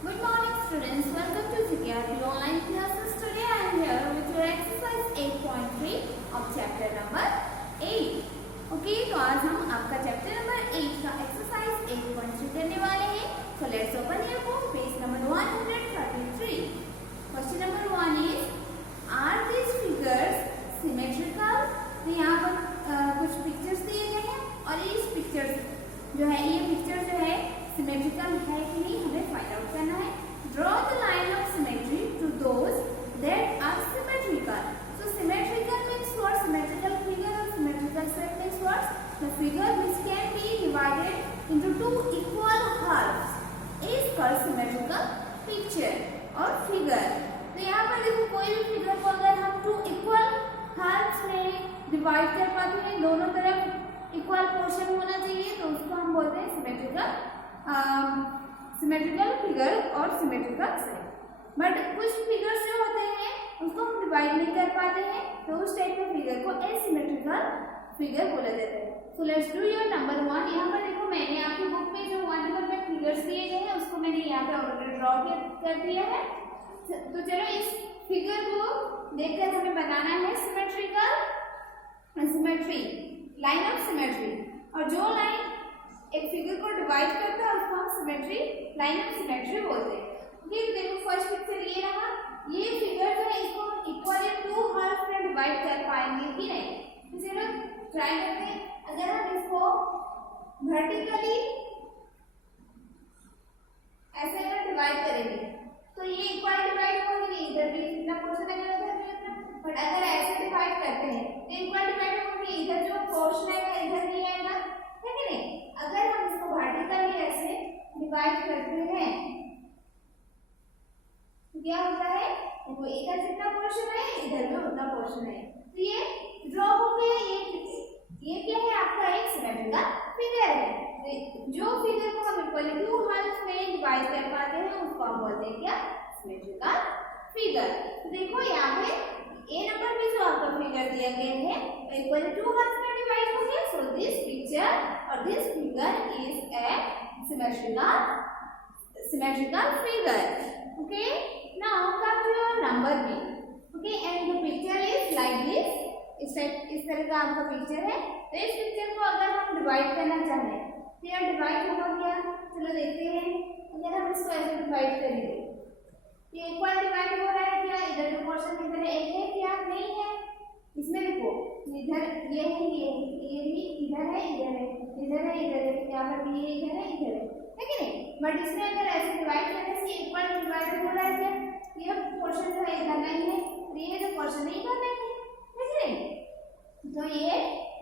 Good morning students, welcome to GKRP online classes. Today I am here with your exercise 8.3 of chapter number 8. Okay, तो आज हम आपका chapter number 8 का exercise 8.3 करने वाले हैं. So let's open your book, page number 133. Question number 1 is, are these figures symmetrical? तो यहाँ पर कुछ pictures दिए गए हैं और इस pictures जो है ये picture जो है सिमेट्रिकल है कि नहीं हमें फाइंड आउट करना है. Draw the line of symmetry to those that are symmetrical. So symmetrical means what? Symmetrical figure और symmetrical set means what? The figure which can be divided into two equal halves is called symmetrical picture और figure. तो यहाँ पर देखो कोई भी figure को अगर हम टू इक्वल हाल्फ्स में डिवाइड कर पाते हैं, दोनों तरफ इक्वल पोर्शन होना चाहिए, तो उसको हम बोलते हैं सिमेट्रिकल फिगर और सिमेट्रिकल सेट. बट कुछ फिगर्स जो होते हैं उसको हम डिवाइड नहीं कर पाते हैं, तो उस टाइप के फिगर को एसिमेट्रिकल फिगर बोला जाता है. So let's do your number 1. यहाँ पर देखो मैंने आपकी बुक में जो 1 नंबर में फिगर्स दिए गए हैं उसको मैंने यहाँ पे ऑलरेडी ड्रॉ कर दिया है. तो चलो इस फिगर को देखकर हमें बनाना है सिमेट्री, लाइन ऑफ सिमेट्री. और जो लाइन एक फिगर को डिवाइड करता है उसको हम सिमेट्री, लाइन ऑफ सिमेट्री बोलते हैं. ओके, तो देखो फर्स्ट पिक्चर ये रहा. ये फिगर जो है इसको हम इक्वली टू हाफ में डिवाइड कर पाएंगे कि नहीं? तो चलो ट्राई करते हैं. अगर हम इसको वर्टिकली ऐसे अगर डिवाइड करेंगे तो ये इक्वल डिवाइड होंगे, इधर भी इतना पोर्शन है उधर भी इतना. बट अगर ऐसे डिवाइड करते हैं तो इक्वल डिवाइड होंगे, इधर जो पोर्शन है इधर नहीं आएगा, है कि नहीं? अगर हम इसको वर्टिकली ऐसे डिवाइड करते हैं तो क्या होता है? वो इधर जितना पोर्शन है इधर में उतना पोर्शन है. तो ये ड्रॉ हो गया. ये क्या है? आपका एक सिमेट्रिकल फिगर है. जो फिगर को हम इक्वली टू हाल्फ में डिवाइड कर पाते हैं उसको हम बोलते हैं क्या? Symmetrical figure. तो देखो यहाँ पे ए नंबर में जो आपका फिगर दिया गया है इक्वली टू हाल्फ में डिवाइड हो गया. सो दिस पिक्चर और this figure is a symmetrical figure. Okay, now come to your number B. Okay, and the picture is like this. इस तरह का आपका पिक्चर है. तो इस पिक्चर को अगर हम डिवाइड करना चाहें तो यह डिवाइड होगा क्या? चलो देखते हैं. अगर हम इसको ऐसे डिवाइड करेंगे ये इक्वल डिवाइड हो रहा है क्या? इधर जो पोर्शन इधर एक है क्या? नहीं है. इसमें देखो इधर ये है, ये भी इधर है, इधर है, इधर है, इधर है, यहाँ पर भी ये इधर है, इधर है कि नहीं? बट इसमें अगर ऐसे डिवाइड करने से इक्वल डिवाइड हो रहा है क्या? ये पोर्शन जो है इधर नहीं है, ये जो पोर्शन है इधर नहीं है, ठीक है? तो ये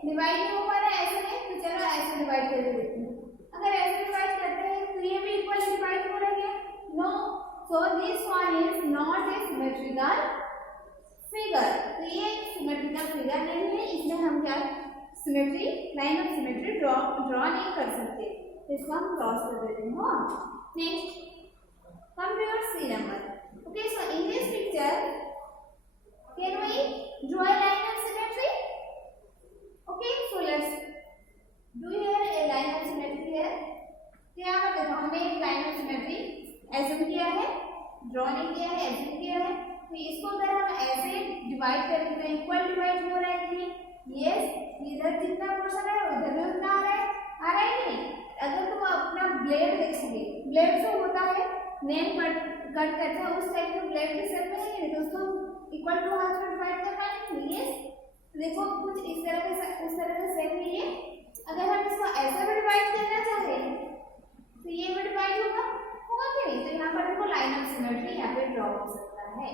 डिवाइड नहीं हो पा रहा है ऐसे नहीं. तो चलो ऐसे डिवाइड करके देखते हैं. अगर ऐसे डिवाइड करते हैं तो ये भी इक्वल डिवाइड हो रहा है क्या? No. So this one is not a symmetrical figure. तो ये सिमेट्रिकल फिगर नहीं है. इसमें हम क्या symmetry, line of symmetry draw नहीं कर सकते. तो इसको हम क्रॉस कर देते हैं. Next come to your C number. Okay, so in this picture can we draw a line of symmetry? Okay, so let's do here a line of symmetry here. तो यहाँ पर देखो हमने एक लाइन ऑफ सिमेट्री एज्यूम किया है, draw नहीं किया है, एज्यूम किया है. तो इसको अगर हम ऐसे डिवाइड करेंगे तो इक्वल डिवाइड हो रहा है कि यस, इधर जितना पोर्शन है उधर भी उतना आ रहा है नहीं? अगर तुम अपना ब्लेड देखोगे, ब्लेड जो होता है नेल कट करते हैं उस टाइप के ब्लेड के शेप में नहीं, तो उसको इक्वल टू हाफ में डिवाइड कर पाएंगे. यस, देखो कुछ इस तरह के उस तरह का शेप नहीं है. अगर हम इसको ऐसे भी डिवाइड करना चाहें तो ये भी डिवाइड होगा कि नहीं? तो यहाँ पर देखो लाइन ऑफ सिमेट्री यहाँ पे ड्रॉ हो सकता है.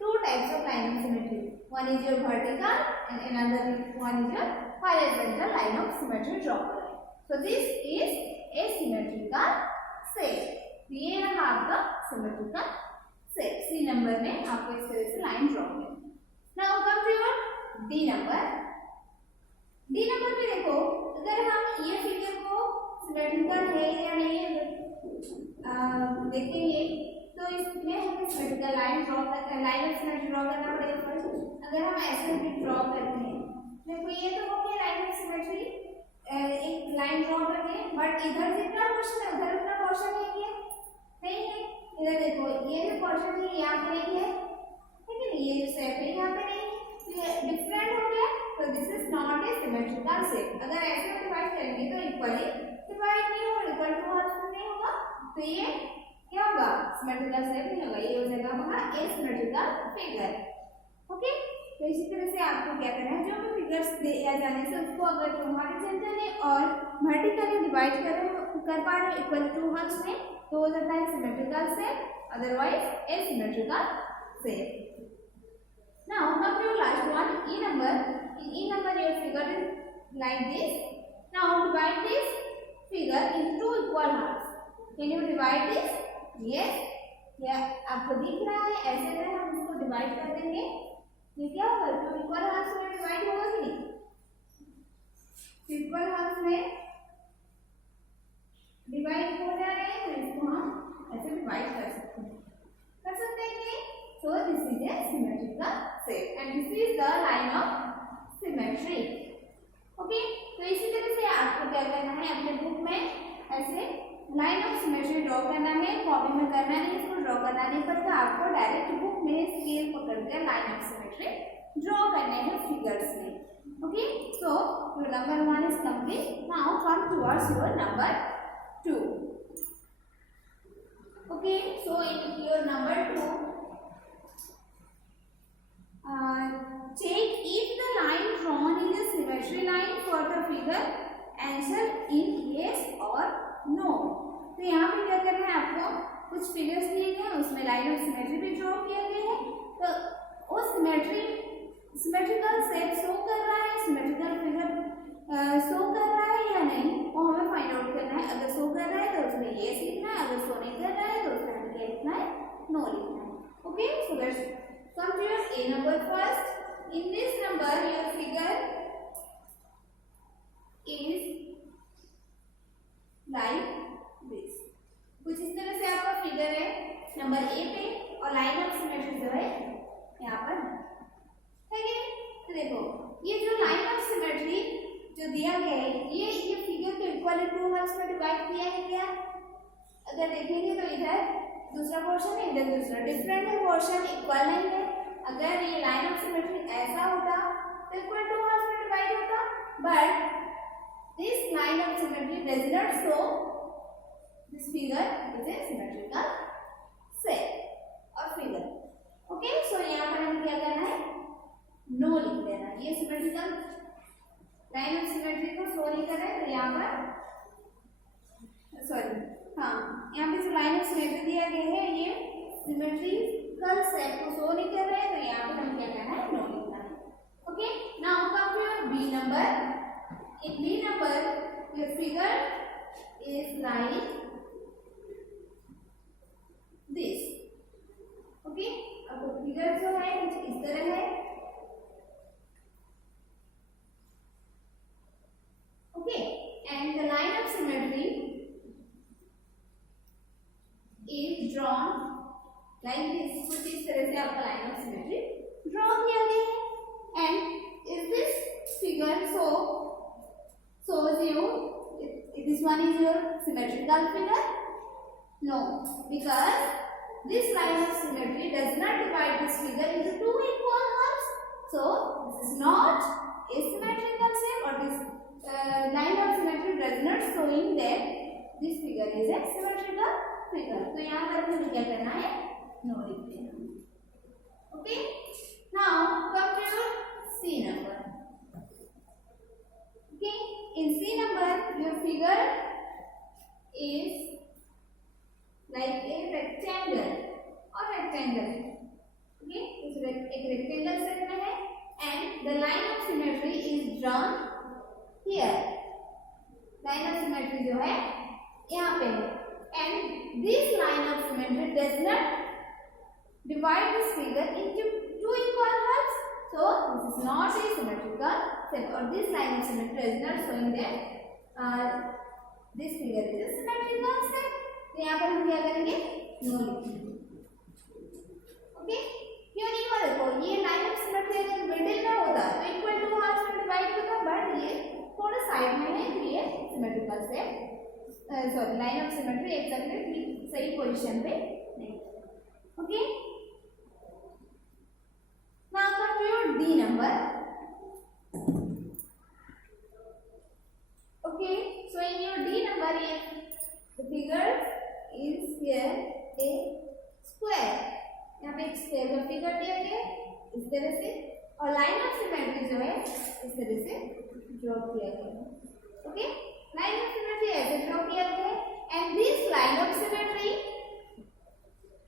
Two types of line of symmetry. One is your vertical and another one is your horizontal line of symmetry draw. So this is a symmetrical set. ये रहा आपका symmetrical set. C नंबर में आपको इस तरह से लाइन ड्रॉ करनी. Now come to your D number. D number में देखो अगर हम ये फिगर को symmetrical है या नहीं है देखेंगे तो इसमें हमें सिमेट्रिकल लाइन ड्रॉ करना, लाइन ऑफ सिमेट्री ड्रॉ करना पड़ेगा फर्स्ट. अगर हम ऐसे भी ड्रॉ करते हैं देखो ये तो हो गया लाइन ऑफ सिमेट्री, एक लाइन ड्रॉ करते हैं. बट इधर जितना पोर्शन है उधर उतना पोर्शन नहीं है, इधर ये जो पोर्शन है यहाँ पे नहीं है, ठीक है, ये जो शेप है यहाँ पे नहीं है, तो ये डिफरेंट हो गया, तो this is not a symmetrical shape. अगर ऐसे में डिवाइड करेंगे तो इक्वली डिवाइड नहीं होगा, इक्वल टू हाफ नहीं होगा, तो ये क्या होगा, सिमेट्रिकल शेप नहीं होगा, ये हो जाएगा हमारा एसिमेट्रिकल फिगर। ओके, तो इसी तरह से आपको क्या करना है, जो भी फिगर्स दिया जाने से उसको अगर तुम हॉरिजॉन्टली और वर्टिकली डिवाइड कर पा रहे हो इक्वल टू हाफ्स में, तो हो जाता है symmetrical shape, otherwise asymmetrical shape. Now come to last one, E number. In E number your figure is like this. Now divide this figure into two equal halves. Can you divide this? Yes. क्या आपको दिख रहा है, ऐसे अगर हम इसको divide कर देंगे, ये क्या होगा, टू इक्वल हाफ्स में डिवाइड होगा कि नहीं, इक्वल हाफ्स में डिवाइड हो जा रहे हैं, तो इसको हम ऐसे डिवाइड कर सकते हैं, so this is a symmetrical shape and this is the line of symmetry. Okay, तो इसी तरह से आपको क्या करना है, अपने बुक में ऐसे लाइन ऑफ सिमेट्री ड्रॉ करना है, कॉपी में करना नहीं, इसको ड्रॉ करना नहीं पड़ता, आपको डायरेक्ट बुक में स्केल पकड़कर लाइन ऑफ सिमेट्री ड्रॉ करने हैं फिगर्स में। Okay, so your number 1 is complete. Now come towards your number 2। Okay, so in your number 2 check if the line drawn is a symmetry line for the figure, answer in yes or no। तो यहाँ पे क्या करना है, आपको कुछ figures दिए गए हैं, उसमें लाइन ऑफ सिमेट्री भी ड्रॉ किया गया है, तो वो सिमेट्रिकल शेप शो कर रहा है, सिमेट्रिकल फिगर शो कर रहा है या नहीं, वो हमें फाइंड आउट करना है। अगर शो कर रहा है तो उसमें येस लिखना है, अगर शो नहीं कर रहा है तो उसमें हमें क्या लिखना है, नो लिखना है। Okay, so let's come to your A number first. In this number your figure is like this। कुछ इस तरह से आपका फिगर है नंबर A पे, और लाइन ऑफ सिमेट्री जो है यहाँ पर, ठीक है। तो देखो ये जो लाइन ऑफ सिमेट्री जो दिया गया है, ये फिगर को इक्वली टू हाफ्स में डिवाइड किया है क्या? अगर देखेंगे तो इधर दूसरा पोर्शन है, इधर दूसरा, डिफरेंट है पोर्शन, इक्वल नहीं है। अगर ये लाइन ऑफ सिमेट्री ऐसा होता तो इक्वल टू हाफ्स में डिवाइड होता, but this line of symmetry does not show this figure is a symmetrical shape और फिगर। ओके, सो यहाँ पर हमें क्या करना है, नो लिख देना। ये सिमेट्रिकल लाइन ऑफ सिमेट्री को शो नहीं कर रहा है, तो यहाँ पर सॉरी, हाँ, यहाँ पे जो लाइन ऑफ सिमेट्री दिया गया है ये सिमेट्रिकल शेप को शो नहीं कर रहे हैं, तो यहाँ पे हमें क्या करना है, नो लिखना है। Okay, now come to your B number. In B number your figure is like this. Okay, अब फिगर जो है कुछ इस तरह है। Okay, and the line of symmetry is drawn like this। कुछ इस तरह से आपका लाइन ऑफ सिमेट्री ड्रॉ किया गया है, and is this figure shows you this one is your symmetrical figure? No, because this line of symmetry does not divide this figure into two equal halves, so this is not a symmetrical shape, or this line of symmetry does not showing that this figure is a symmetrical figure. तो यहाँ पर हमें क्या करना है, no लिख देना। Okay, now come to your C number. Okay, in C number your figure is like a rectangle और रेक्टेंगल। ओके, एक रेक्टेंगल शेप में है, and the line of symmetry is drawn here. Line of symmetry जो है यहाँ पे है, and this line of symmetry does not divide this figure into two equal halves, so this is not a symmetrical shape, or this line of symmetry is not showing that this figure is a symmetrical shape। तो यहाँ पर हम क्या करेंगे, no लिखेंगे। Okay, क्यों नहीं हुआ, देखो ये लाइन ऑफ सिमेट्री अगर मिडिल में होता तो इक्वल टू हाफ्स में डिवाइड होता, बट ये थोड़ा साइड में है, तो ये symmetrical shape, sorry, line of symmetry exactly सही पोजीशन पे नहीं। Okay. Now come to your D number. Okay. So in your D number, the figure is here a square. यहाँ पे एक स्क्वायर का फिगर दिया गया है इस तरह से, और लाइन ऑफ सिमेट्री जो है इस तरह से ड्रॉ किया गया है. ओके, लाइन ऑफ सिमेट्री ऐसे ड्रॉ किया गया है, and this line of symmetry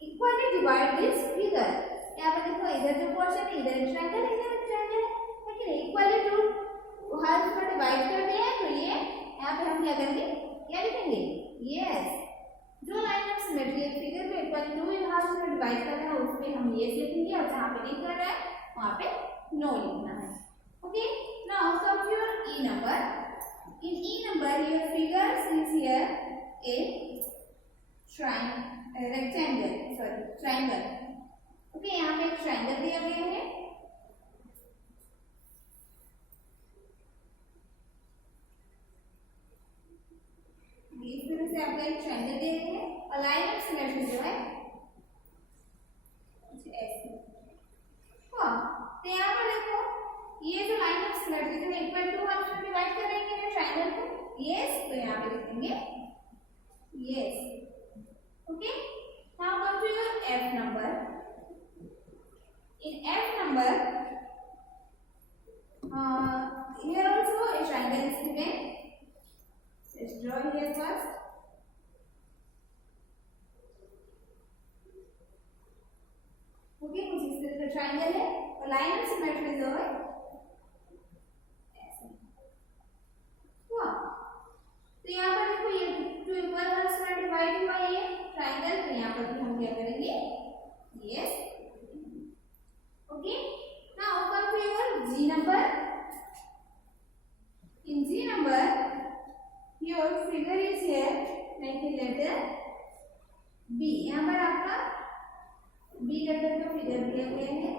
equally divide this figure. यहाँ पे देखो इधर जो पोर्शन है इधर एक ट्रायंगल इधर एक ट्रायंगल है, लेकिन इक्वली टू हर को डिवाइड कर दिया है. तो ये यहाँ पे हम क्या करेंगे, क्या लिखेंगे, यस. जो लाइन ऑफ सिमेट्री एक फिगर को इक्वली टू हाफ में डिवाइड कर रहा है उसमें हम यस लिखेंगे, और जहाँ पे नहीं कर रहा है वहाँ पे नो लिखना है. Okay, now come to your E number. In E number, your figure is here a rectangle. Sorry, triangle. Okay, यहाँ पे एक triangle दिया गया है. इस तरह से आपका एक triangle दिया गया है, और लाइन ऑफ सिमेट्री जो है ऐसे. हाँ, तो यहाँ पर देखो ये जो लाइन ऑफ सिमेट्री जो है इक्वल टू हाफ में डिवाइड करेंगे ट्रायंगल को. यस, तो यहाँ पे लिखेंगे yes. Okay, now come to your F number. In F number here also a triangle is given. Let's draw here first. Okay, कुछ इस तरह का ट्रायंगल है, और लाइन ऑफ सिमेट्री जो है तो यहाँ पर देखो ये टू इक्वल हाफ्स में डिवाइड हुआ है ये ट्रायंगल. तो यहाँ पर भी हम क्या करेंगे, yes. Okay, now come to your G number. In G number your figure is here like a letter B. यहाँ पर आपका बी लेटर का फिगर दिया गया है.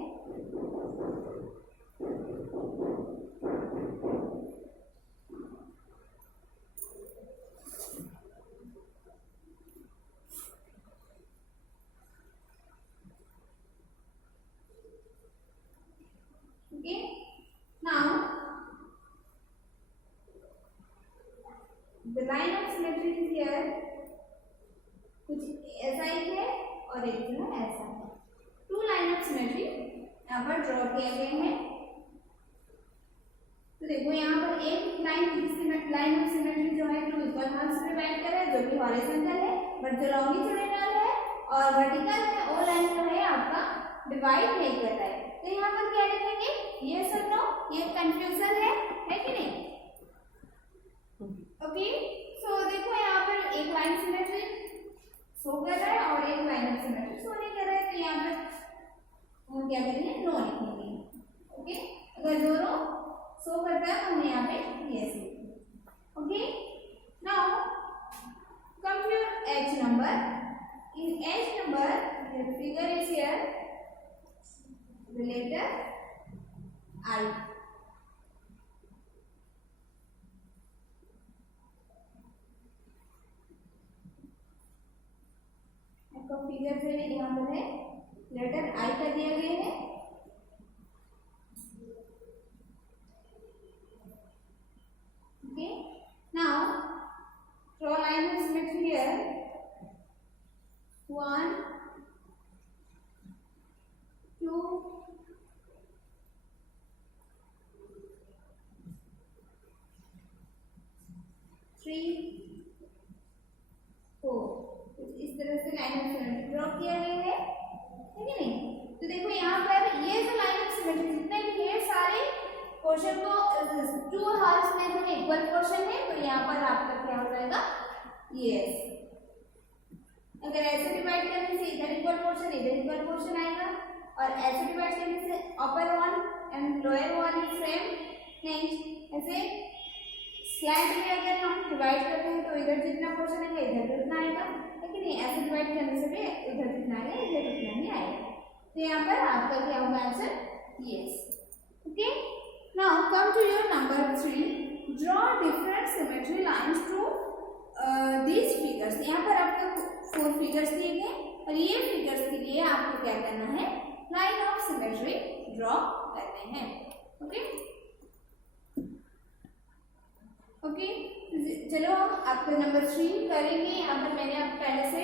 Okay, now the line of symmetry is here. कुछ ऐसा ही है और एक जो है ऐसा है. टू लाइन ऑफ सिमेट्री यहाँ पर ड्रॉ किए गए हैं. तो देखो यहाँ पर एक लाइन ऑफ सिमेट्री जो है टू इक्वल हाफ्स में डिवाइड कर रहा है, जो कि हॉरिजॉन्टल है, बट जो लॉन्गिट्यूडिनल है और वर्टिकल है वो लाइन जो है आपका डिवाइड नहीं कर रहा है. तो यहाँ पर क्या लिखेंगे, ये सब नो, ये कंफ्यूजन है कि नहीं. ओके, सो देखो यहाँ पर एक लाइन सिमेट्री शो कर रहा है और एक लाइन ऑफ सिमेट्री शो नहीं कर रहा है. तो यहाँ पर हम क्या करेंगे, नो लिखेंगे. ओके, अगर दोनों शो करता है तो हम यहाँ पे यस लिखेंगे. Okay, now come to your H number. In H number the figure is here the letter I. आपका फिगर जो है यहाँ पर है लेटर I का दिया गया है. Okay, now draw line of symmetry here. 1, 2, 3, 4. इस तरह से लाइन ऑफ सिमेट्री ड्रॉ किया गया है कि नहीं. तो देखो यहाँ पर ये जो लाइन ऑफ सिमेट्री जितने भी है सारे पोर्शन को टू हाफ्स में जो इक्वल पोर्शन है, तो यहाँ पर आपका क्या हो जाएगा, यस. अगर ऐसे डिवाइड करने से इधर इक्वल पोर्शन इधर इक्वल पोर्शन आएगा, और ऐसे डिवाइड करने से upper one and lower one is same. ऐसे स्लाइडली अगर हम डिवाइड करते हैं तो इधर जितना पोर्शन आएगा इधर भी उतना आएगा, लेकिन ऐसे डिवाइड करने से भी इधर जितना आएगा इधर उतना ही आएगा. तो यहाँ पर आपका क्या होगा answer, yes. Okay, now come to your number 3. Draw different symmetry lines to these figures. यहाँ पर आपको 4 फिगर्स दिए गए और ये फिगर्स के लिए आपको क्या करना है, लाइन ऑफ सिमेट्री ड्रॉ करने हैं। ओके ओके, चलो आपका नंबर 3 करेंगे। यहाँ पर मैंने आप पहले से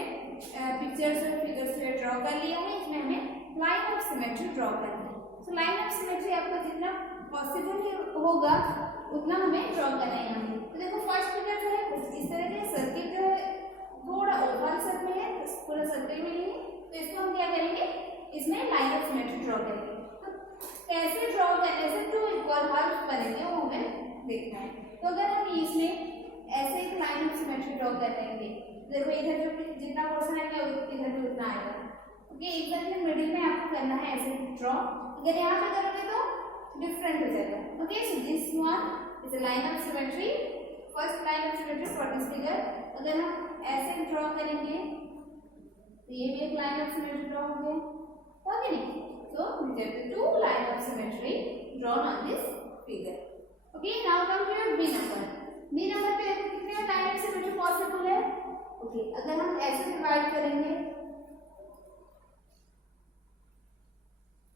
पिक्चर्स और फिगर्स ड्रॉ कर लिया है, इसमें हमें लाइन ऑफ सिमेट्री ड्रॉ करनी है। तो लाइन ऑफ सिमेट्री आपको जितना पॉसिबल होगा उतना हमें ड्रॉ करना है यहाँ पे। तो देखो फर्स्ट फिगर जो है इस तरह के सर्किल जो है थोड़ा ओवल शेप में है, पूरा सर्किल में नहीं है, तो इसको हम क्या करेंगे, इसमें लाइन ऑफ सिमेट्री ड्रॉ करेंगे। तो कैसे ड्रॉ करने से टू इक्वल हार्फ बनेंगे वो हमें देखना है। तो अगर हम इसमें ऐसे एक लाइन ऑफ सिमेट्री ड्रॉ कर लेंगे, देखो इधर जो जितना पोर्शन है इधर भी उतना आएगा। ओके, एकदम मिडिल में आपको करना है ऐसे ड्रॉ। अगर यहाँ पे करोगे तो डिफरेंट हो जाएगा। Okay, so this one is a line of symmetry, first line of symmetry for this figure. अगर हम ऐसे ड्रॉ करेंगे तो ये भी एक लाइन ऑफ सिमेट्री ड्रॉ हो गया, ओके नहीं? So we get the two line of symmetry drawn on this figure. Okay, now come to your B number. B number पे देखो कितने लाइन ऑफ सिमेट्री पॉसिबल है। ओके, अगर हम ऐसे डिवाइड करेंगे,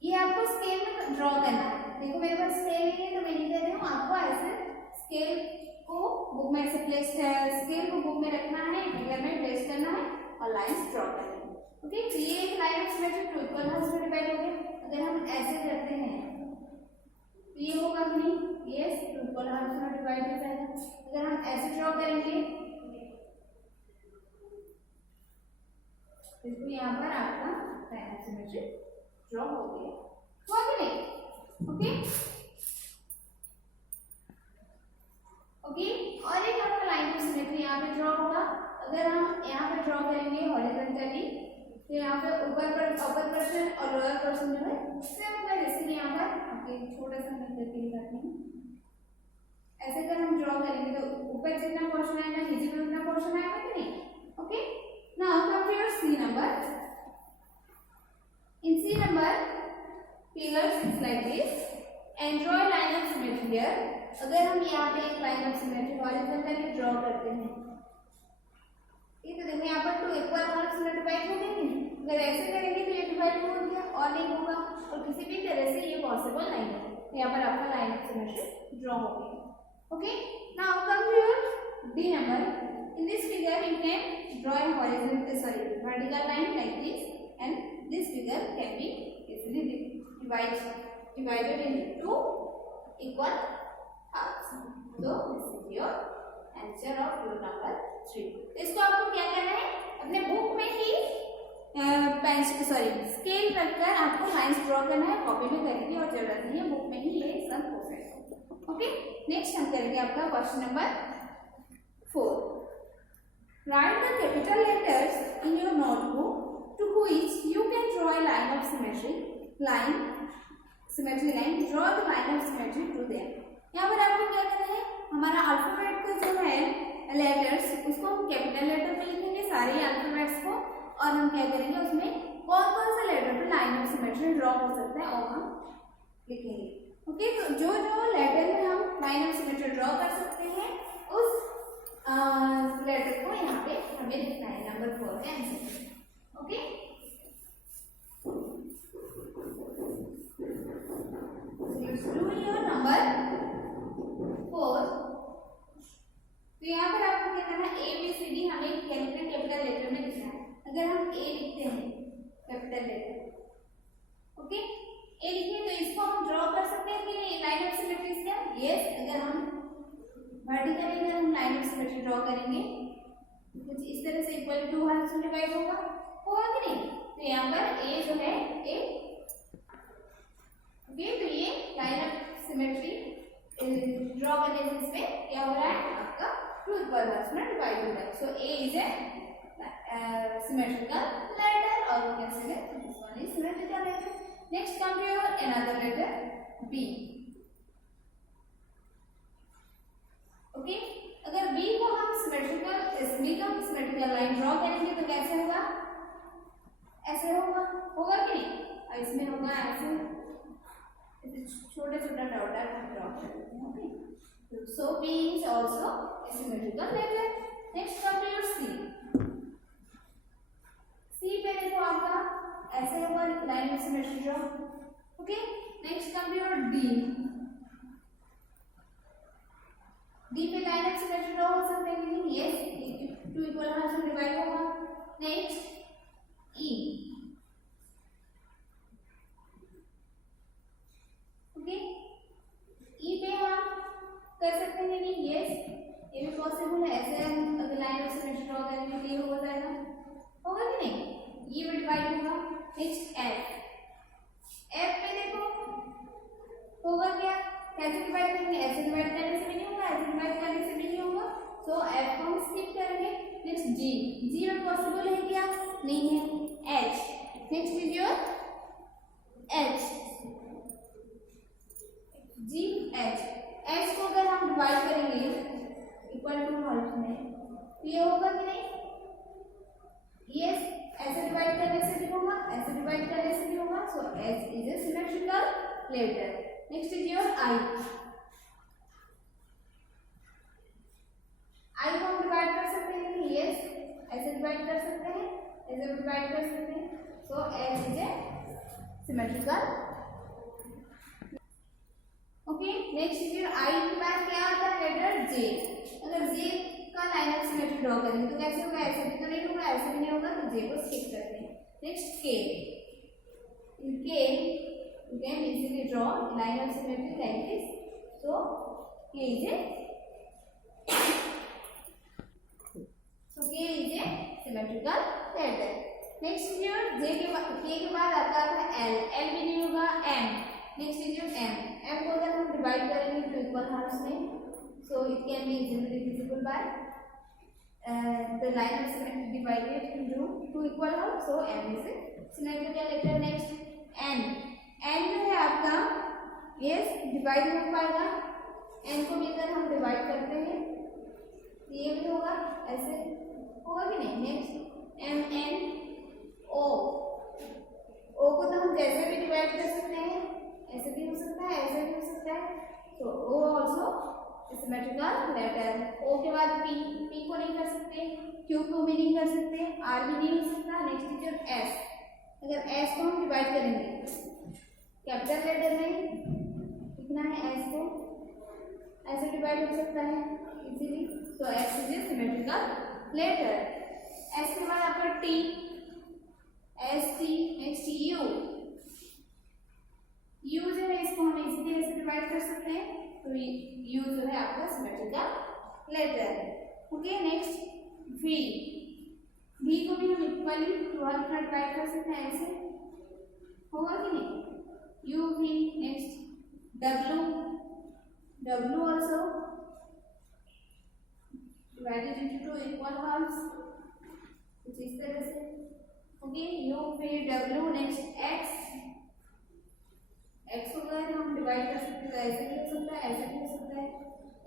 ये आपको स्केल में ड्रॉ करना है। देखो मेरे पास स्केल नहीं है तो मैं नहीं कर रही हूँ, आपको ऐसे स्केल को बुक में ऐसे प्लेस स्केल को बुक में रखना है, फिगर में प्लेस करना है और लाइंस ड्रॉ करनी है। ओके, तो ये एक line of symmetry to equal half में डिवाइड हो गया। अगर हम ऐसे करते हैं तो ये होगा कि नहीं, यस, टू इक्वल हार्फ में डिवाइड हो जाएगा। अगर हम ऐसे ड्रॉ करेंगे तो यहाँ पर आपका लाइन ऑफ सिमेट्री ड्रॉ हो गया, हुआ कि नहीं? ओके ओके, और एक आपका लाइन ऑफ सिमेट्री यहाँ पे ड्रॉ होगा। अगर हम यहाँ पे ड्रॉ करेंगे हॉरिजॉन्टली तो यहाँ पे ऊपर पर अपर पर्सन और लोअर पर्सन जो है सेम होगा, जैसे कि यहाँ पर आपके छोटा सा मैं करके दिखाती हूँ। ऐसे अगर हम ड्रॉ करेंगे तो ऊपर जितना पोर्शन आएगा नीचे में उतना पोर्शन आएगा कि नहीं? Okay, now come to your C number. In C number figures is like this and draw a line of symmetry here. अगर हम यहाँ पे एक line of symmetry horizontally draw करते हैं, ये तो देखो यहाँ पर टू इक्वल हार्फ्स में डिवाइड हो गए। अगर ऐसे करेंगे तो ये डिवाइड हो गया और नहीं होगा, और किसी भी तरह से ये पॉसिबल नहीं है। तो यहाँ पर आपका लाइन ऑफ सिमेट्री ड्रॉ हो गई। Okay, now come to your D number. In this figure you can draw a horizontal vertical line like this, and this figure can be easily divided into two equal halves. So this is your answer of your number 3. इसको आपको क्या करना है, अपने book में ही scale रखकर आपको lines draw करना है। कॉपी में करेंगे और जरूरत नहीं है, बुक में ही ये सब हो जाएगा। ओके, नेक्स्ट हम करेंगे आपका question number 4। Right the capital letters in your notebook to which you can draw a line of symmetry line, draw the line of symmetry to them. यहाँ पर आपको क्या करना है, हमारा अल्फाबेट का जो है लेटर्स उसको हम कैपिटल लेटर पे लिखेंगे सारे अल्फाबेट्स को, और हम क्या करेंगे उसमें कौन कौन सा लेटर पे लाइन ऑफ सिमेट्री ड्रॉ हो सकता है और हम लिखेंगे। ओके, तो जो जो लेटर में हम लाइन ऑफ सिमेट्री ड्रॉ कर सकते हैं उस लेटर को यहाँ पे हमें लिखना है नंबर 4 का answer. Okay, let's do your number 4। तो यहाँ पर आपको क्या करना है, ABCD हमें कैपिटल लेटर में लिखना है। अगर हम A लिखते हैं कैपिटल लेटर, ओके, A लिखे तो इसको हम ड्रॉ कर सकते हैं कि लाइन ऑफ सिमेट्री से? यस, अगर हम वर्टिकली अगर हम लाइन ऑफ सिमेट्री ड्रॉ करेंगे कुछ इस तरह से इक्वल टू हार्फ्स में डिवाइड होगा कि नहीं? तो यहाँ पर A जो है A, ओके, तो ये लाइन ऑफ सिमेट्री ड्रॉ करने से इसमें क्या हो रहा है, आपका टू इक्वल हार्फ्स में डिवाइड हो रहा है। So A is a symmetrical letter और we can say that this one is symmetrical letter. Next come to your another letter B. Okay, अगर B को हम सिमेट्रिकल लाइन ड्रॉ करेंगे तो कैसे होगा, ऐसे होगा कि नहीं? और इसमें होगा ऐसे छोटा छोटा डॉट ड्रॉ कर देते हैं। Okay, so B is also a symmetrical letter. Next come to your C. C पे देखो आपका ऐसे draw. Okay, next come to your D. D पे लाइन ऑफ सिमेट्री ड्रॉ हो सकते हैं कि नहीं? यस, टू इक्वल हाफ से डिवाइड होगा. Next E. ओके, E पे हम कर सकते हैं कि यस, ये भी पॉसिबल है. ऐसे हम अगर लाइन ऑफ सिमेट्री ड्रॉ करेंगे तो ये हो जाएगा, होगा कि नहीं? ये भी डिवाइड होगा. Next F. F पे देखो होगा क्या? कैसे डिवाइड करेंगे? ऐसे डिवाइड करने से भी नहीं होगा, ऐसे डिवाइड करने से भी नहीं होगा. सो F को हम स्किप करेंगे. Next G. G में पॉसिबल है क्या? नहीं है. H. Next is your H. G H. H को अगर हम डिवाइड करेंगे इक्वल टू हाफ में तो ये होगा कि नहीं? यस, ऐसे डिवाइड करने से भी होगा, ऐसे डिवाइड करने से भी होगा. So H is a symmetrical letter. Next is your I. I को हम डिवाइड कर सकते हैं कि यस, ऐसे डिवाइड कर सकते हैं, ऐसे डिवाइड कर सकते हैं. So H is a symmetrical. Okay, next is your I के बाद क्या आता है? Letter J. अगर J का लाइन ऑफ सिमेट्री ड्रॉ करेंगे तो कैसे होगा? ऐसे भी तो नहीं होगा, ऐसे भी नहीं होगा, तो J को स्किप करते हैं. Next K. In K you can easily draw line of symmetry like this. So K is a symmetrical letter. Next is your J के बाद K के बाद आता है L. L भी नहीं होगा. M. Next is your M. M को अगर हम डिवाइड करेंगे टू इक्वल हाफ्स में, so it can be easily divisible by the line of symmetry divided into two equal halves. So M is a symmetrical letter. Next N. N जो है आपका yes divide हो पाएगा. N को भी अगर हम डिवाइड करते हैं तो ये भी होगा, ऐसे होगा कि नहीं? Next M N O. O को तो हम जैसे भी डिवाइड कर सकते हैं, ऐसे भी हो सकता है, ऐसे भी हो सकता है. तो O also symmetrical letter. O के बाद P. P को नहीं कर सकते, Q को भी नहीं कर सकते, R भी नहीं हो सकता. Next is your S. अगर S को हम डिवाइड करेंगे कैपिटल लेटर में कितना है? S को ऐसे डिवाइड हो सकता है इजीली. तो S is a symmetrical letter. S के बाद आपका T. S T. Next U. U जो है इसको हम इजीली ऐसे डिवाइड कर सकते हैं, तो U जो है आपका symmetrical letter. Okay, next V. V को भी हम इक्वली डिवाइड कर सकते हैं, ऐसे होगा कि नहीं? U V. Next W. W also divided into two equal halves, कुछ इस तरह से. Okay, U V W. Next X. X को अगर हम डिवाइड कर सकते हैं, ऐसे भी हो सकता है, ऐसे भी हो सकता है.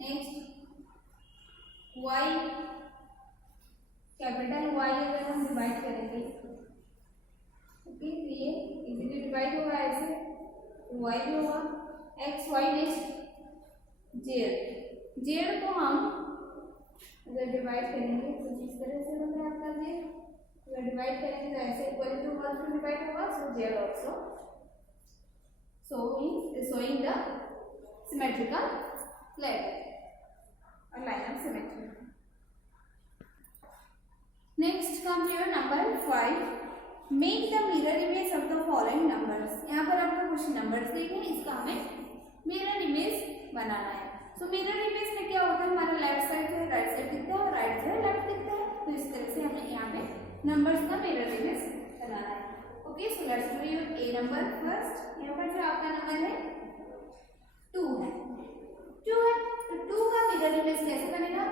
Next Y. कैपिटल Y अगर हम डिवाइड करेंगे, ओके, तो ये इजीली डिवाइड होगा, ऐसे Y भी होगा. X Y. Next Z. Z को हम अगर डिवाइड करेंगे तो इस तरह से होगा आपका Z. अगर डिवाइड करेंगे तो ऐसे इक्वल टू वन से डिवाइड होगा. सो Z also showing the symmetrical letter or line of symmetry. Next come to your number 5. Make the mirror image of the following numbers. यहाँ पर आपको कुछ नंबर्स देखे हैं, इसका हमें मिरर इमेज बनाना है. सो मिरर इमेज में क्या होता है? हमारा लेफ्ट साइड जो है राइट साइड दिखता है और राइट जो है लेफ्ट दिखता है. तो इस तरह से हमें यहाँ पे नंबर्स का मिरर इमेज बनाना है. Okay, so let's do your A number first. यहाँ पर जो आपका नंबर है 2 है. 2 है तो 2 का मिरर इमेज कैसे बनेगा?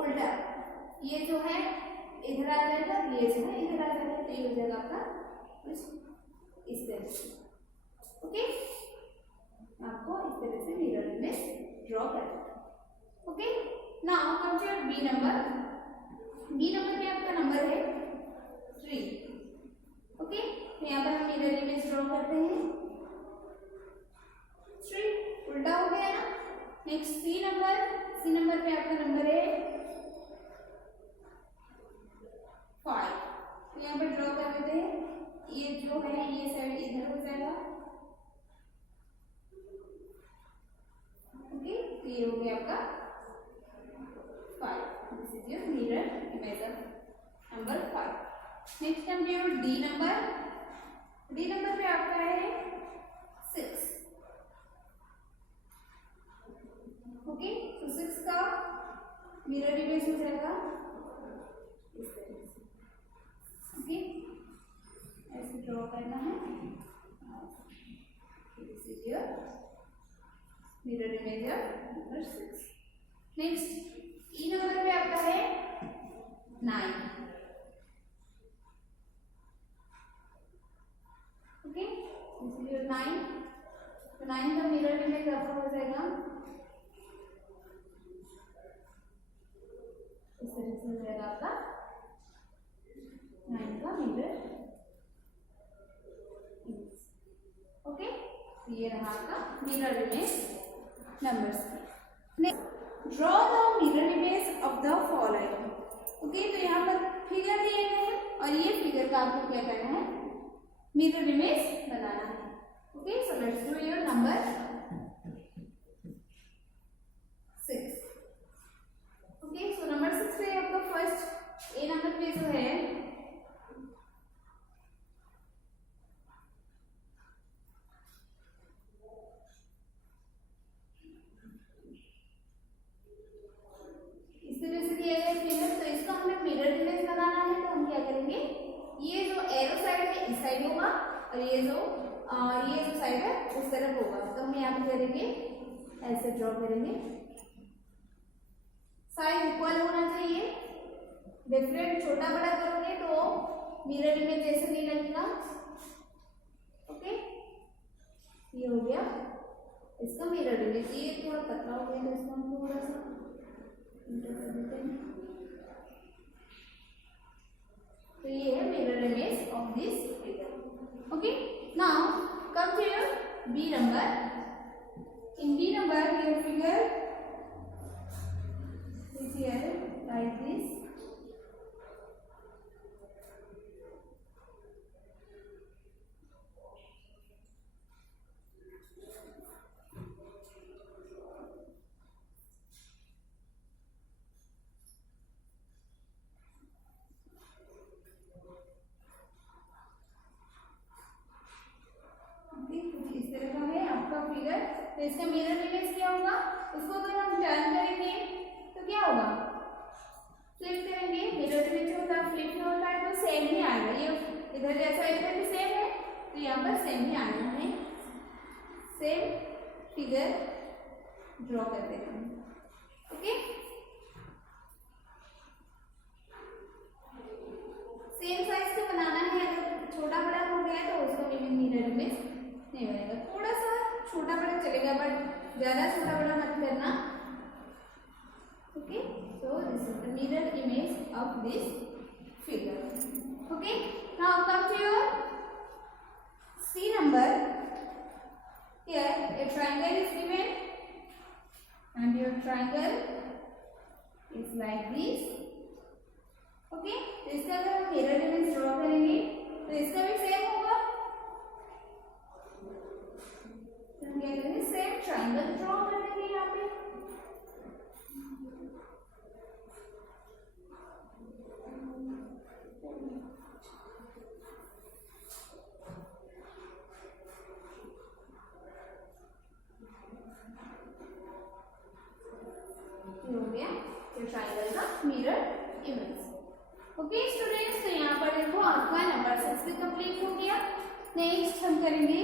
उल्टा. ये जो है इधर आ जाएगा, ये जो है इधर आ जाएगा, तो ये हो जाएगा आपका कुछ इस तरह से. ओके, आपको इस तरह से मिरर इमेज ड्रॉ करना है. Okay, now come to your B number. B number में आपका नंबर है 3. ओके, तो यहाँ पर हम मिरर इमेज ड्रॉ करते हैं. 3 उल्टा हो गया ना. नेक्स्ट C नंबर पे आपका नंबर है 5. तो यहाँ पर ड्रॉ कर देते हैं. ये जो है ये साइड इधर हो जाएगा ये हो गया आपका 5. This is your mirror image of number 5. Next हम जो डी नंबर पे आपका है 6. ओके, तो 6 का मिरर इमेज हो जाएगा इस तरह से. ओके, ऐसे ड्रॉ करना है. This is your mirror image of number 6. Next E number पे आपका है 9. Okay, this is your 9. तो 9 का मिरर इमेज आपका हो जाएगा इस तरह से. हो जाएगा आपका 9 का मिरर इमेज. ओके, तो ये रहा आपका mirror image numbers. Next, draw the mirror image of the following. Okay, तो यहाँ पर फिगर दिए गए हैं और ये फिगर का आपको क्या करना है, मिरर इमेज बनाना है. Okay, so let's do your number 6. Okay, so number 6 पे आपका फर्स्ट ए नंबर पे जो है इस तरह से दिया गया फिगर. तो इसका हमें मिरर इमेज बनाना है. तो हम क्या करेंगे, ये जो एरो साइड है इस साइड होगा और ये जो साइड है उस तरफ होगा. तो हम यहाँ पे करेंगे ऐसे ड्रॉ करेंगे. साइज इक्वल होना चाहिए. डिफरेंट छोटा बड़ा करोगे तो मिरर इमेज जैसे नहीं लगेगा. ओके, ये हो गया इसका मिरर इमेज. ये थोड़ा पतला हो गया तो इसको हम थोड़ा सा इंटर कर देते हैं. तो ये है mirror image of this figure. Okay, now come to your B number. In B number your figure is here like this. इस तरह का है आपका फिगर. तो इसका मिरर इमेज क्या होगा, उसको अगर हम टर्न करेंगे तो क्या होगा, फ्लिप करेंगे. मिरर इमेज होता है, फ्लिप में होता है तो सेम ही आएगा. ये इधर जैसा इधर भी सेम है तो यहाँ पर सेम ही आएगा. हमें सेम फिगर ड्रॉ कर देना है. ओके, सेम साइज का बनाना है. अगर छोटा बड़ा हो गया तो उसका मिरर इमेज नहीं बनेगा. थोड़ा सा छोटा बड़ा चलेगा बट ज्यादा छोटा बड़ा मत करना. Okay, so this is the mirror image of this figure. Okay, now come to your C number. Here a triangle is given and your triangle is like this. Okay, तो इसका अगर हम मिरर इमेज ड्रॉ करेंगे तो इसका भी same होगा. तो हम क्या करेंगे, सेम ट्राइंगल ड्रॉ कर देंगे यहाँ पे. हो गया ट्राइंगल का मिरर इमेज. ओके स्टूडेंट्स, तो यहाँ पर देखो आपका नंबर 6 भी कंप्लीट हो गया. नेक्स्ट हम करेंगे.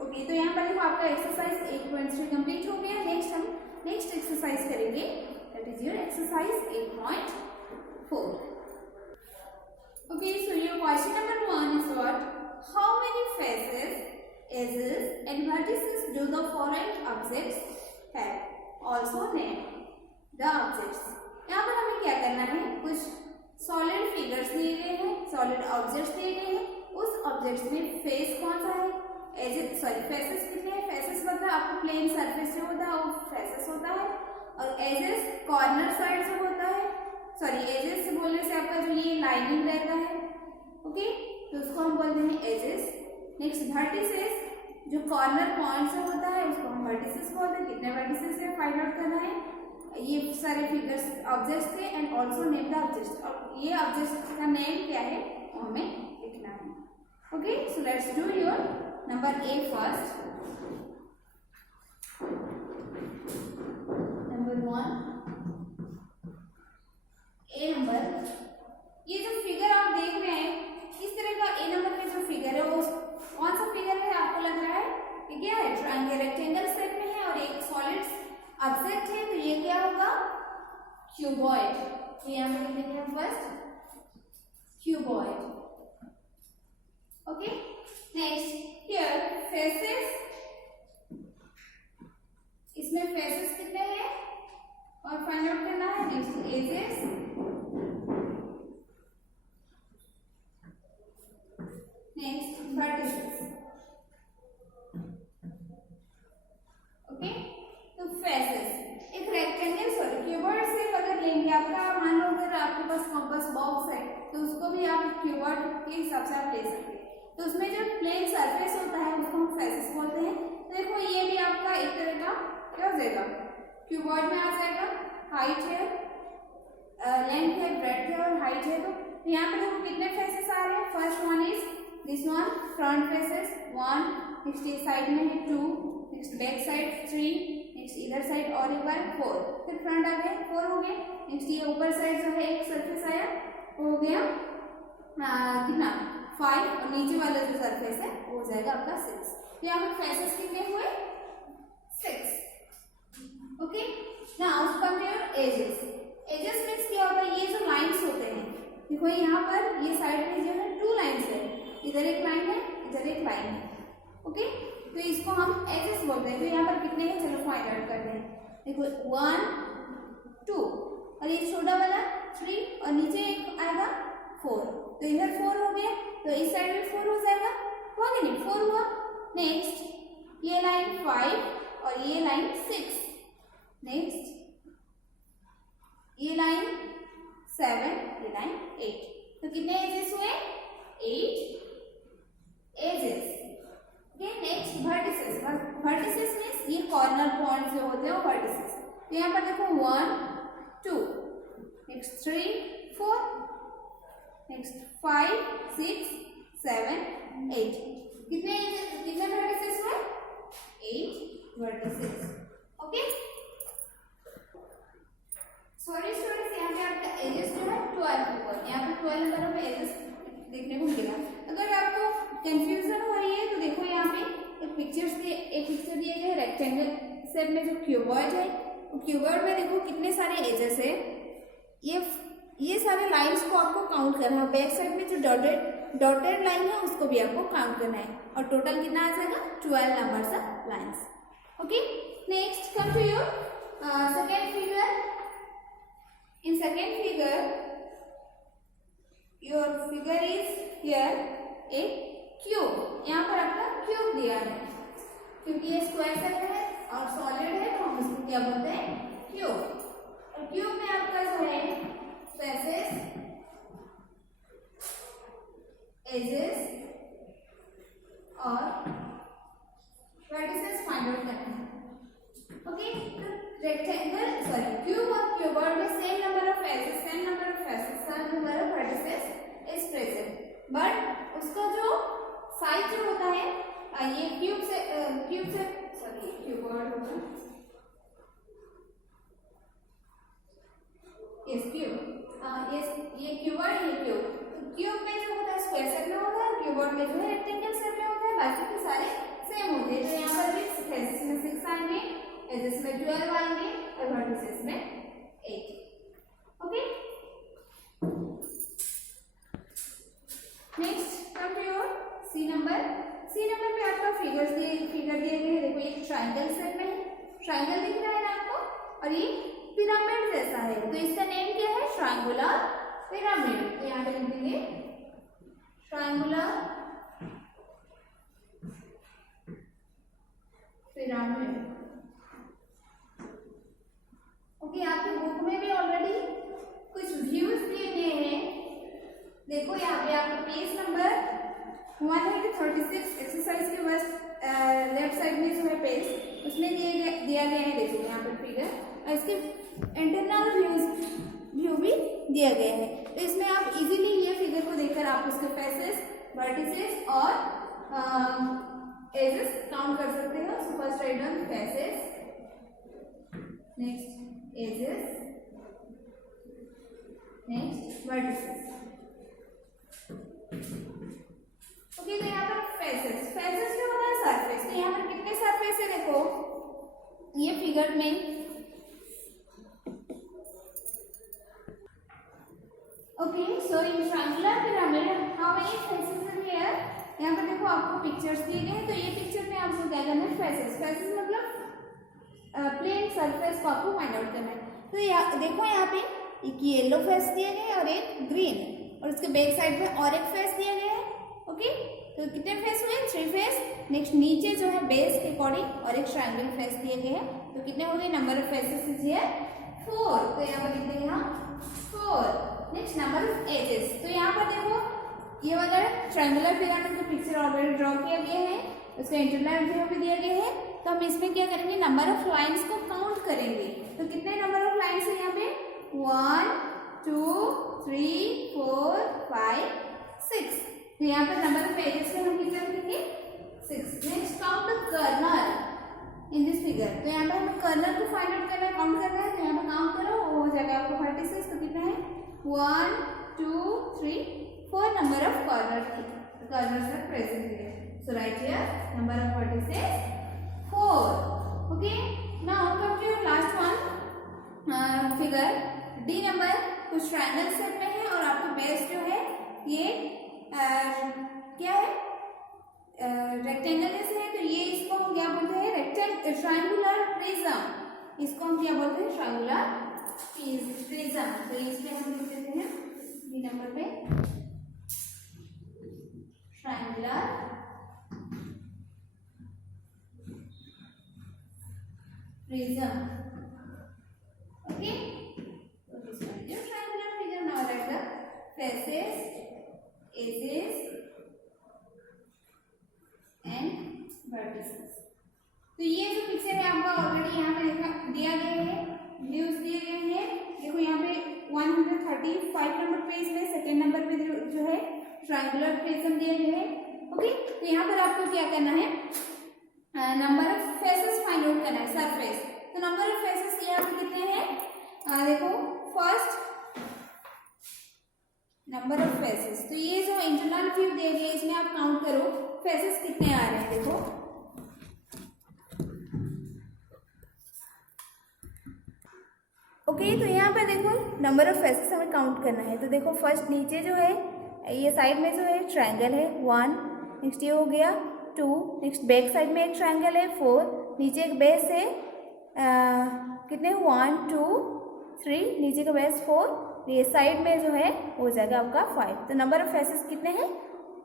ओके, तो यहाँ पर देखो आपका एक्सरसाइज 8.3 कंप्लीट हो गया. नेक्स्ट हम नेक्स्ट एक्सरसाइज करेंगे. That is your exercise 8.4. Okay, so your question number 1 is what, how many faces, edges and vertices do the following objects have? Also name the objects. यहाँ पर हमें क्या करना है, कुछ सॉलिड फिगर्स दिए गए हैं, सॉलिड ऑब्जेक्ट्स दिए गए हैं. उस ऑब्जेक्ट्स में फेस कौन सा है, एजेस सॉरी फेसेस कितने हैं. फेसेस मतलब आपको प्लेन सरफेस जो होता है वो फेसेस होता है. और एजेस कॉर्नर साइड जो होता है, सॉरी एजेस से बोलने से आपका जो ये लाइनिंग रहता है. ओके, तो उसको हम बोलते हैं एजेस. नेक्स्ट वर्टिसेस, जो कॉर्नर पॉइंट से होता है उसको हम वर्टिसेस बोलते हैं। कितने वर्टिसेस है फाइंड आउट करना है। ये सारे फिगर्स ऑब्जेक्ट्स थे and also name the objects, और ये ऑब्जेक्ट्स का नेम क्या है वो हमें लिखना है। Okay, so let's do your number A first. Number 1 A number, ये जो फिगर आप देख रहे हैं इस तरह का ए नंबर में जो फिगर है वो कौन सा फिगर है आपको लग रहा है? ये क्या है? ट्रायंगल रेक्टेंगल शेप में है और एक सॉलिड ऑब्जेक्ट है, तो ये क्या होगा? क्यूबॉइड। ये हम लिखेंगे first cuboid. Okay, next here faces, इसमें फेसेस कितने हैं और फाइंड आउट करना है। Next edges, next vertices. Okay, तो फेसेस एक रेक्टेंगल सॉरी क्यूबॉइड से अगर लेंगे आपका, मान लो अगर आपके पास कंपास बॉक्स है तो उसको भी आप क्यूबॉइड के हिसाब से आप ले सकते हैं। तो उसमें जो प्लेन सरफेस होता है उसको हम फेसेस बोलते हैं। तो देखो ये भी आपका एक तरह का क्या हो जाएगा? क्यूबॉइड में आ जाएगा। हाइट है, लेंथ है, ब्रेड्थ है और हाइट है। तो यहाँ पे देखो कितने फेसेस आ रहे हैं। First one is this one front faces 1, next ये साइड में है 2, नेक्स्ट बैक साइड 3, नेक्स्ट इधर साइड और एक बार 4, फिर फ्रंट आ गए 4 हो गए। नेक्स्ट ये ऊपर साइड जो है एक सरफेस आया वो हो गया कितना 5, और नीचे वाला जो सरफेस है वो हो जाएगा आपका 6। तो यहाँ पर फेसेस कितने हुए? 6। Okay, now come to your edges. Edges means क्या होता है? ये जो लाइंस होते हैं, देखो यहाँ पर ये साइड में जो है 2 लाइंस है, इधर एक लाइन है इधर एक लाइन है। ओके, तो इसको हम एजेस बोलते हैं। तो यहाँ पर कितने हैं चलो फाइंड आउट करते हैं। देखो 1 2 और ये छोटा वाला 3 और नीचे एक आएगा 4, तो इधर 4 हो गया, तो इस साइड में 4 हो जाएगा। हुआ कि नहीं? 4 हुआ। नेक्स्ट ये लाइन 5 और ये लाइन 6, नेक्स्ट ये लाइन 7, ये लाइन 8। तो कितने एजेस हुए? 8 edges. Okay, next vertices. Vertices means ये कॉर्नर पॉइंट जो होते हैं वो वर्टिसेस। तो यहाँ पर देखो 1 2, नेक्स्ट 3 4, नेक्स्ट 5 6 7 8। कितने वर्टिसेस हुए? 8 वर्टिसेस। ओके, सॉरी स्टूडेंट्स, यहाँ पे आपका एजेस जो है 12 हुआ। यहाँ पे 12 नंबर ऑफ एजेस देखने को मिलेगा। अगर आपको कंफ्यूजन हो रही है तो देखो यहाँ पे एक पिक्चर दिए गए रेक्टेंगल शेप में जो क्यूबॉइड है, तो क्यूबॉइड में देखो कितने सारे एजेस है। ये सारे लाइंस को आपको काउंट करना है। बैक साइड में जो डॉटेड लाइन है उसको भी आपको काउंट करना है, और टोटल कितना आ जाएगा? 12 numbers of lines. Okay, next come to your second figure. In second figure, your figure is here a cube. यहाँ पर आपका क्यूब दिया है, क्योंकि ये स्क्वायर शेप है और सॉलिड है तो हम इसको क्या बोलते हैं? क्यूब। और क्यूब में आपका जो है फेसेस, एजेस और वर्टिसेस फाइंड आउट करना है। ओके, रेक्टेंगल सॉरी क्यूब और क्यूबॉइड में same number of faces, same number of vertices is present, but उसका जो साइज जो होता है ये क्यूब से सॉरी क्यूबॉइड होगा, यस क्यूब, यस ये क्यूबॉइड ये क्यूब। तो क्यूब में जो होता है स्क्वायर शेप में होता है, क्यूबॉइड में जो है रेक्टेंगल शेप में होता है, बाकी के सारे सेम होते हैं। तो यहाँ पर भी फेसेस में 6 आएंगे, एजेस में 12 आएंगे और वर्टिसेस में 8। Okay, next come to your C number. C number पे आपका फिगर दिए गए। देखो एक ट्रायंगल शेप में ट्रायंगल दिख रहा है ना आपको, और ये पिरामिड जैसा है, तो इसका नेम क्या है? Triangular pyramid. तो यहाँ पे लिख देंगे ट्रायंगुलर पिरामिड। ओके, आपके बुक में भी ऑलरेडी कुछ व्यूज दिए गए हैं। देखो यहाँ पे आपका पेज नंबर 136 एक्सरसाइज के बस लेफ्ट साइड में जो है पेज उसमें दिया गया है, देखो यहाँ पर फिगर, और इसके इंटरनल व्यू भी दिया गया है। तो इसमें आप इजीली ये फिगर को देखकर आप उसके फेसेस, वर्टिसेस और एजेस काउंट कर सकते हो। So first write down faces, next edges, next vertices. Okay, तो यहाँ पर फेसेस क्या होता है? सरफेस। तो यहाँ पर कितने सरफेस है देखो ये फिगर में। Okay, so in triangular pyramid how many faces are here? यहाँ पर देखो आपको पिक्चर्स दिए गए हैं, तो ये पिक्चर में आपको क्या करना है? फेसेस मतलब प्लेन सरफेस को आपको फाइंड आउट करना है। तो देखो यहाँ पे एक येलो फेस दिया गया है और एक ग्रीन, और उसके बैक साइड में और एक फेस दिया गया है। ओके, तो कितने फेस हुए? 3 फेस। नेक्स्ट नीचे जो है बेस के अकॉर्डिंग और एक ट्रायंगल फेस दिए गए हैं, तो कितने हो गए? Number of faces is here 4। तो यहाँ पर लिखते हैं यहाँ 4। Next number of edges. तो यहाँ पर देखो ये वाला ट्रायंगुलर पिरामिड का पिक्चर ऑलरेडी ड्रॉ किया गया है, उसका इंटरनल व्यू भी दिया गया है। तो हम इसमें क्या करेंगे? नंबर ऑफ लाइंस को काउंट करेंगे। तो कितने नंबर ऑफ लाइंस है यहाँ पे? 1 2 3 4 5 6। तो यहाँ पर नंबर ऑफ एजेस में हम कितने रखेंगे? 6। Next count the corner in this figure. तो यहाँ पर हमें कर्नल को फाइंड आउट करना है, काउंट करना है। तो यहाँ पर काउंट करो, वो हो जाएगा आपको 36। तो कितना है? 1 2 3 4 number of corners are present here. So write here number of vertices 4. Okay. Now come to your last one figure. D number कुछ ट्रायंगल शेप में है और आपका बेस जो है ये क्या है? रेक्टेंगल जैसे है। तो ये इसको हम क्या बोलते हैं? Triangular prism. इसको हम क्या बोलते हैं? Triangular prism. तो इसमें हम लिख देते हैं डी नंबर पे ट्रायंगुलर प्रिज्म। ओके, तो this one is triangular prism. Now write the faces, edges and vertices. तो ये जो पिक्चर है आपका ऑलरेडी यहाँ पे दिया गया है, व्यूज दिए गए हैं। देखो यहाँ पे 135 नंबर पेज में सेकेंड नंबर पे जो है ट्रायंगुलर प्रिज्म दिया गया है। ओके, तो यहाँ पर आपको क्या करना है? Number of faces find out करना है, सरफेस। तो नंबर ऑफ फेसेस यहाँ पे कितने हैं? देखो फर्स्ट नंबर ऑफ फेसेस। तो ये जो इंटरनल व्यू दे रही है इसमें आप काउंट करो फेसेस कितने आ रहे हैं। देखो ओके, तो यहाँ पे देखो नंबर ऑफ फेसेस हमें काउंट करना है। तो देखो फर्स्ट नीचे जो है ये साइड में जो है ट्रायंगल है 1, नेक्स्ट ये हो गया 2, नेक्स्ट बैक साइड में एक ट्रायंगल है 4, नीचे एक बेस है कितने 1 2 3, नीचे का बेस 4, ये साइड में जो है हो जाएगा आपका 5। तो नंबर ऑफ फेसेस कितने हैं?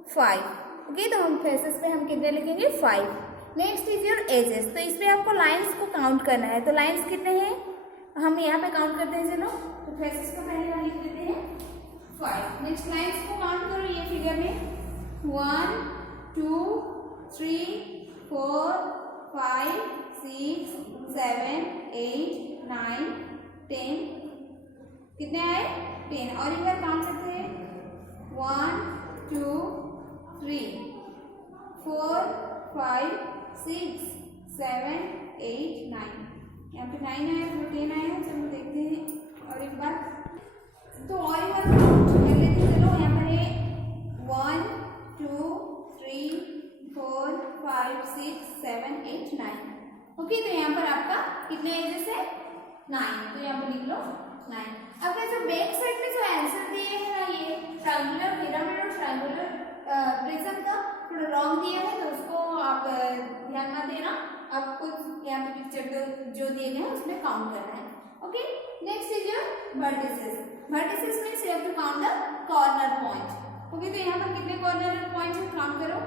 5। ओके, तो हम फेसेस पे हम कितने लिखेंगे? 5। Next is your edges. तो इसमें आपको लाइन्स को काउंट करना है। तो लाइन्स कितने हैं हम यहाँ पे काउंट करते हैं चलो। तो फेसेस को पहले हम लिख देते हैं 5। नेक्स्ट लाइन्स को काउंट करो ये फिगर में 1 2 3 4 5 6 7 8 9 10। कितने आए? 10। और इधर काउंट करते हैं 1 2 3 4 5 6 7 8 9। यहाँ पे 9 आया, फिर 10 आया। चलो देखते हैं और एक बार। तो और एक बार कर लेते हैं। चलो यहाँ पर है 1 2 3 4 5 6 7 8 9। ओके, तो यहाँ पर आपका कितने एजेस है? 9। तो यहाँ पर लिख लो 9। आपका जो बैक साइड में जो आंसर दिए हैं ना, ये ट्रायंगुलर पिरामिड और ट्रायंगुलर प्रिज्म का थोड़ा रॉन्ग दिया है, तो उसको आप ध्यान ना देना। आपको यहाँ पे पिक्चर जो दिए गए हैं उसमें काउंट करना है। Okay, next is your vertices. Vertices means you have to count the corner point. Okay, तो यहाँ पर कितने कॉर्नर पॉइंट्स हैं काउंट करो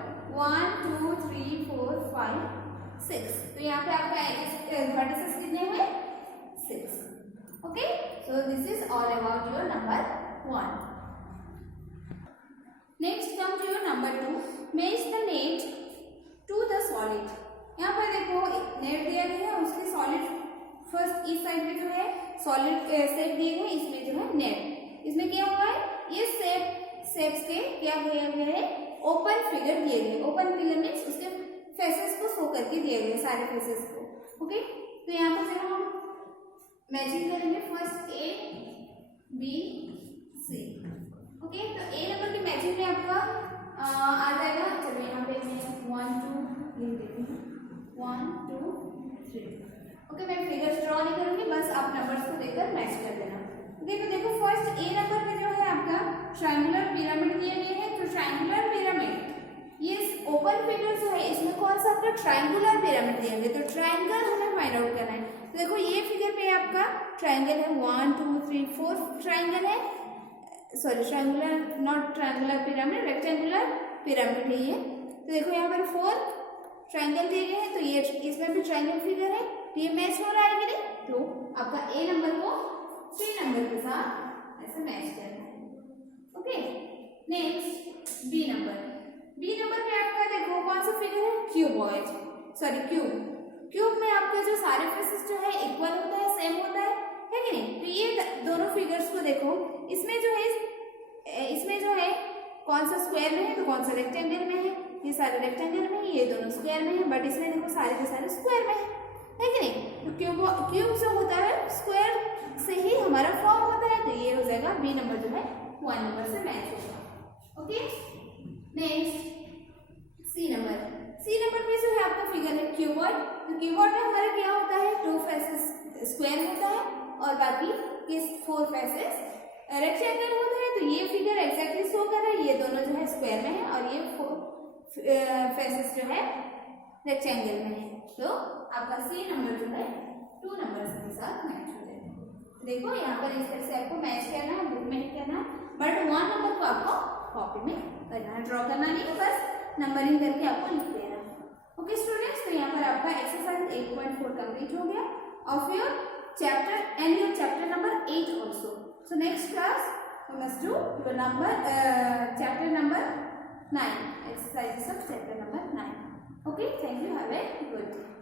1 2 3 4 5 6। तो यहाँ पे आपका वर्टिसेस कितने हुए? 6। Okay, so this is all about your number 1. Next come to your number 2. Match the net to the solid. यहाँ पर देखो नेट दिया गया है, उसके सॉलिड फर्स्ट इस साइड में जो है सॉलिड शेप दिए गए, इसमें जो है नेट, इसमें क्या हुआ है ये शेप्स के क्या दिया गया है ओपन फिगर दिए गए। ओपन फिगर मीन्स उसके फेसेस को शो करके दिए गए सारे फेसेस को। ओके, तो यहाँ पर चलो हम मैचिंग करेंगे first A B C. Okay, तो ए नंबर की मैचिंग में आपका आ जाएगा, चलो यहाँ पे मैं 1 2 लिख देती हूँ, 1 2 3। ओके, मैं फिगर्स ड्रॉ नहीं करूंगी, बस आप नंबर्स को देखकर मैच कर देना। ओके, तो देखो फर्स्ट ए नंबर पे जो है आपका ट्रायंगुलर पिरामिड दिया गया है। तो ट्रायंगुलर पिरामिड ये ओपन फिगर जो है इसमें कौन सा आपका ट्रायंगुलर पिरामिड दिया गया, तो ट्रायंगल हमें फाइंड आउट करना है। तो देखो ये फिगर पे आपका ट्रायंगल है, 1 2 3 4 ट्रायंगल है, sorry triangular not triangular pyramid, rectangular pyramid है ये। तो देखो यहाँ पर 4 ट्रायंगल दिए गए हैं, तो ये इसमें भी ट्रायंगल फिगर है, तो ये मैच हो रहा है कि नहीं, तो आपका ए नंबर को सी नंबर के साथ ऐसे मैच करना है। Okay, next B number. B number पे आपका देखो कौन सा फिगर है, क्यूबॉइड, सॉरी क्यूब। क्यूब में आपके जो सारे फेसेस जो है इक्वल होता है, सेम होता है कि नहीं। तो ये दोनों फिगर्स को देखो, इसमें जो है कौन सा स्क्वायर में है तो कौन सा रेक्टेंगल में है, ये सारे रेक्टेंगल में है, ये दोनों स्क्वायर में है, बट इसमें देखो सारे के सारे स्क्वायर में है कि नहीं। तो क्यूब जो होता है स्क्वायर से ही हमारा फॉर्म होता है, तो ये हो जाएगा बी नंबर जो है 1 नंबर से मैच होगा। Okay, next C number. C number पे जो है आपका फिगर है क्यूबॉइड। तो क्यूबॉइड में हमारा क्या होता है, 2 फेसेस स्क्वायर होता है और बाकी के 4 फेसेस रेक्टेंगल होता है। तो ये फिगर एग्जैक्टली शो कर रहा है, ये दोनों जो है स्क्वायर में है और ये 4 फेसेस जो है रेक्टेंगल में है। तो आपका सी नंबर जो है 2 नंबर के साथ मैच हो जाएगा। देखो यहाँ पर इस तरह से आपको मैच करना है, बुक में ही करना है, बट 1 नंबर को आपको कॉपी में करना है, ड्रॉ करना नहीं है, बस नंबरिंग करके आपको लिख देना है। ओके स्टूडेंट्स, तो यहाँ पर आपका एक्सरसाइज 8.4 कंप्लीट हो गया of your chapter and your chapter number 8 also. So next class we must do the number chapter number 9, exercises of chapter number 9. Okay, thank you, have a good day.